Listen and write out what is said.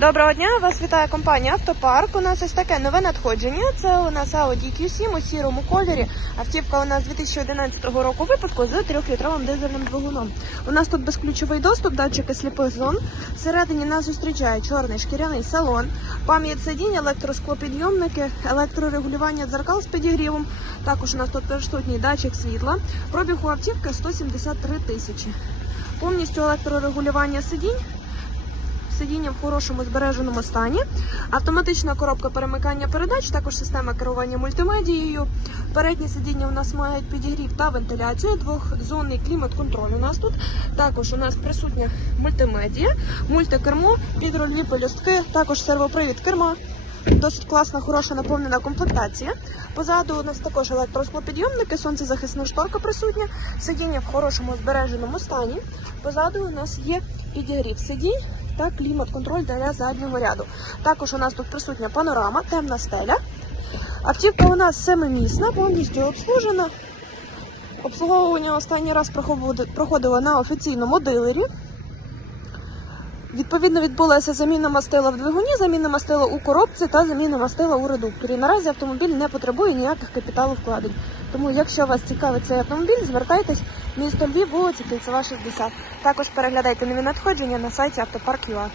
Доброго дня, вас вітає компанія Автопарк. У нас ось таке нове надходження. Це у нас Audi Q7 у сірому кольорі. Автівка у нас 2011 року випуску з 3-літровим дизельним двигуном. У нас тут безключовий доступ, датчики сліпих зон. Всередині нас зустрічає чорний шкіряний салон, пам'ять сидінь, електросклопідйомники, електрорегулювання дзеркал з підігрівом. Також у нас тут присутній датчик світла. Пробіг у автівки 173 тисячі. Повністю електрорегулювання сидінь сидіння в хорошому збереженому стані, автоматична коробка перемикання передач, також система керування мультимедією. Передні сидіння у нас мають підігрів та вентиляцію, двохзонний клімат-контроль у нас тут. Також у нас присутня мультимедія, мультикермо, підрульні пелюстки, також сервопривід керма. Досить класна, хороша наповнена комплектація. Позаду у нас також електросклопідйомники, сонцезахисна шторка присутня, сидіння в хорошому збереженому стані. Позаду у нас є підігрів сидінь та клімат-контроль для заднього ряду. Також у нас тут присутня панорама, темна стеля. Автівка у нас семимісна, повністю обслужена. Обслуговування останній раз проходило на офіційному дилері. Відповідно, відбулася заміна мастила в двигуні, заміна мастила у коробці та заміна мастила у редукторі. Наразі автомобіль не потребує ніяких капіталовкладень. Тому, якщо вас цікавить цей автомобіль, звертайтесь місто Львів, вулиця Кільцева, 60. Також переглядайте нові надходження на сайті Автопарк.ua.